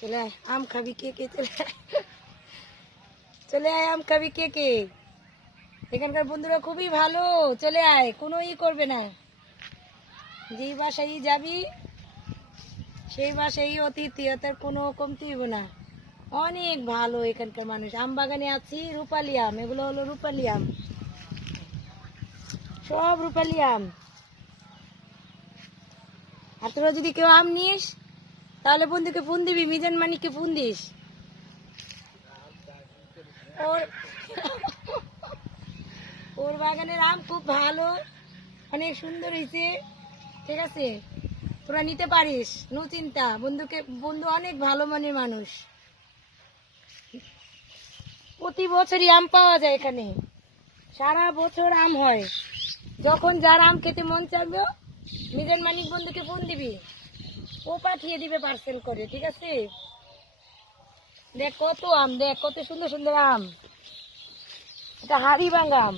চলে আয়, আম খাবি কে কে? চলে চলে আয়, আম খাবি কে কে? এখানকার বন্ধুরা খুবই ভালো। চলে আয়, কোনো ই করবে না। যেই বাসায় যাবি, সেই বাসায় অতিথিয়তার কোনো কমতি হইব না। অনেক ভালো এখানকার মানুষ। আম বাগানে আছি, রূপালি আম। এগুলো হলো রূপালি আম। সব রূপালি আম। আর তোরা যদি কেউ আম নিস তাহলে বন্ধুকে ফোন দিবি, মিজান মানিককে ফোন দিস। ওর ওর বাগানের আম খুব ভালো, অনেক সুন্দর হয়েছে। ঠিক আছে? তোরা নিতে পারিস, নো চিন্তা। বন্ধুকে বন্ধু অনেক ভালো মনের মানুষ। প্রতি বছরই আম পাওয়া যায় এখানে। সারা বছর আম হয়। যখন যার আম খেতে মন চাইবে নিজের মানিক বন্ধুকে ফোন দিবি। ও পাঠিয়ে দিবে পার্সেল করে ঠিক আছে? দেখ কত আম দেখ কত সুন্দর সুন্দর আম। এটা হাড়ি ভাঙা আম।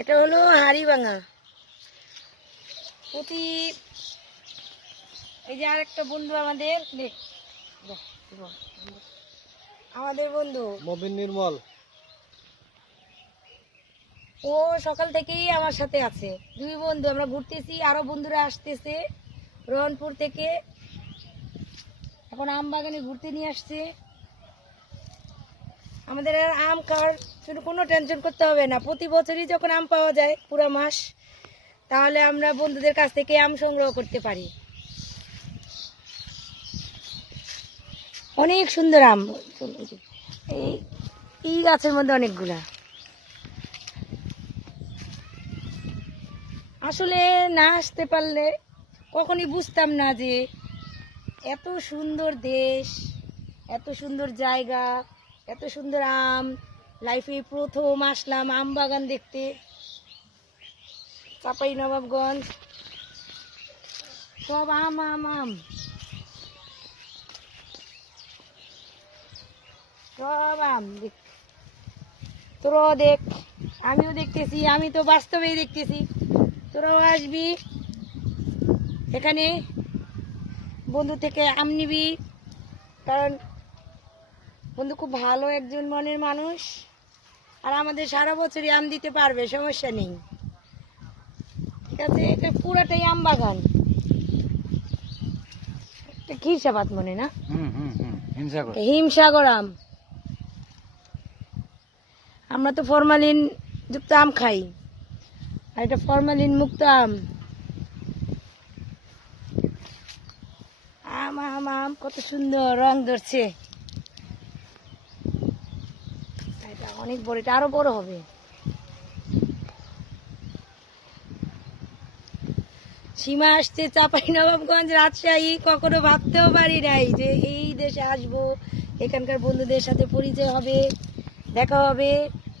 এটা হলো হাড়ি ভাঙা প্রতি এই যে আর একটা বন্ধু আমাদের দেখ, আমাদের বন্ধু। মবিন নির্মল। ও সকাল থেকেই আমার সাথে আছে। দুই বন্ধু, আমরা ঘুরতেছি, আরও বন্ধুরা আসতেছে রহনপুর থেকে। এখন আম বাগানে ঘুরতে নিয়ে আসছে। আমাদের আর আম খাওয়ার জন্য কোনো টেনশন করতে হবে না। প্রতি বছরই যখন আম পাওয়া যায় পুরো মাস, তাহলে আমরা বন্ধুদের কাছ থেকে আম সংগ্রহ করতে পারি। অনেক সুন্দর আম। এই এই গাছের মধ্যে অনেকগুলা। আসলে না আসতে পারলে কখনই বুঝতাম না যে এত সুন্দর দেশ, এত সুন্দর জায়গা, এত সুন্দর আম, লাইফে প্রথম আসলাম আম বাগান দেখতে। চাপাই নবাবগঞ্জ। সব আম আম আম। সব আম দেখ। তোরাও দেখ। আমিও দেখতেছি, আমি তো বাস্তবেই দেখতেছি। তোরাও আসবি। এখানে বন্ধু থেকে আম নিবি। কারণ বন্ধু খুব ভালো একজন মনের মানুষ। আর আমাদের সারা বছরই আম দিতে পারবে সমস্যা নেই। ঠিক আছে এটা পুরাটাই আম বাগান। খিরসাবাদ মনে না? হিমসাগর। আম। আমরা তো ফরমালিন যুক্ত আম খাই। আর এটা ফরমালিন মুক্ত আম। আম আম আম, কত সুন্দর রং ধরছে। এটা অনেক বড়, এটা আরও বড় হবে। সীমা আসতে চাপাই নবাবগঞ্জ রাজশাহী, কখনো ভাবতেও পারি নাই যে এই দেশে আসব। এখানকার বন্ধুদের সাথে পরিচয় হবে, দেখা হবে।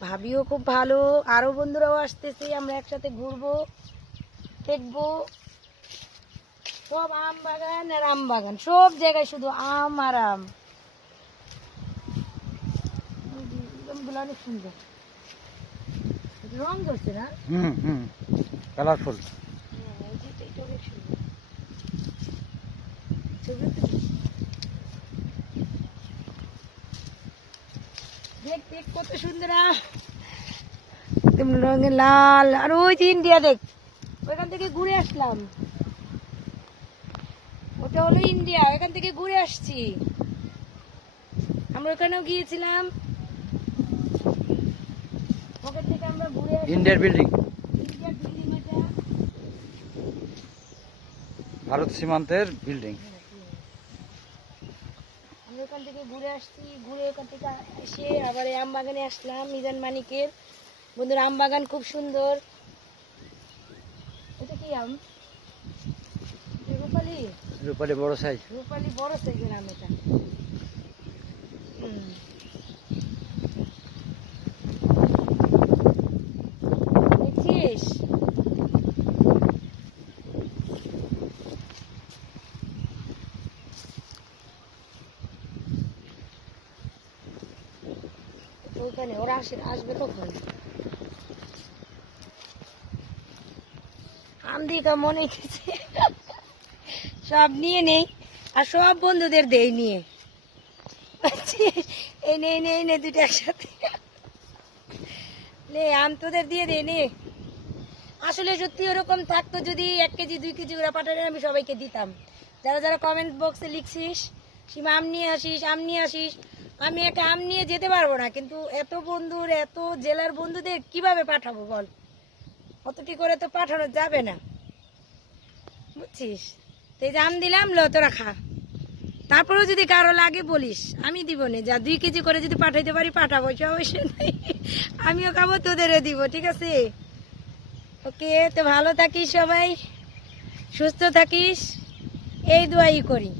ভাবিও খুব ভালো। আরও বন্ধুরাও আসতেছে আমরা একসাথে ঘুরবো দেখব। সব আম বাগান আর আম বাগান সব জায়গায় শুধু আম আর আম। অনেক সুন্দর। রং ধরছে না? হুম হুম। কালারফুল হ্যাঁ। ছবি দেখ কত সুন্দর। একদম রঙে লাল। আর ওই যে ইন্ডিয়া দেখ ওইখান থেকে ঘুরে আসলাম। ওটা হলো ইন্ডিয়া এখান থেকে ঘুরে আসছি। আমরা ওখানেও গিয়েছিলাম। ওখান থেকে আমরা ঘুরে ইন্ডিয়ার বিল্ডিং। ভারত সীমান্তের বিল্ডিং আমরা ওখান থেকে ঘুরে আসছি ঘুরে ওখান থেকে এসে আবার এই আম বাগানে আসলাম মিজান মানিকের। বন্ধুর আম বাগান খুব সুন্দর। এটা কি আম? রূপালি? রূপালি বড় সাইজ। রূপালি বড় সাইজের আম এটা। দেখছিস ওখানে ওরা আসে, আসবে কখন আম দিকা মনে হইতেছে সব নিয়ে নেই, আর সব বন্ধুদের দেই নিয়ে। এই নে নে নে দুটো একসাথে। নে, আম তোদের দিয়ে দে, নে। আসলে সত্যি ওরকম থাকতো যদি এক কেজি, দুই কেজি ওরা পাঠালে আমি সবাইকে দিতাম। যারা যারা কমেন্ট বক্সে লিখছিস, সীমা, আম নিয়ে আসিস, আম নিয়ে আসিস আমি একটা আম নিয়ে যেতে পারব না, কিন্তু এত বন্ধুর, এত জেলার বন্ধুদের কীভাবে পাঠাবো বল? অতটি করে তো পাঠানো যাবে না। বুঝছিস? তো এই যে আম দিলাম, ল, তোরা খা। তারপরেও যদি কারও লাগে বলিস, আমি দিব না। যা দুই কেজি করে যদি পাঠাইতে পারি, পাঠাবো সমস্যা নাই। আমিও খাব, তোদেরও দিব, ঠিক আছে? ওকে, তো ভালো থাকিস সবাই। সুস্থ থাকিস। এই দোয়াই করি।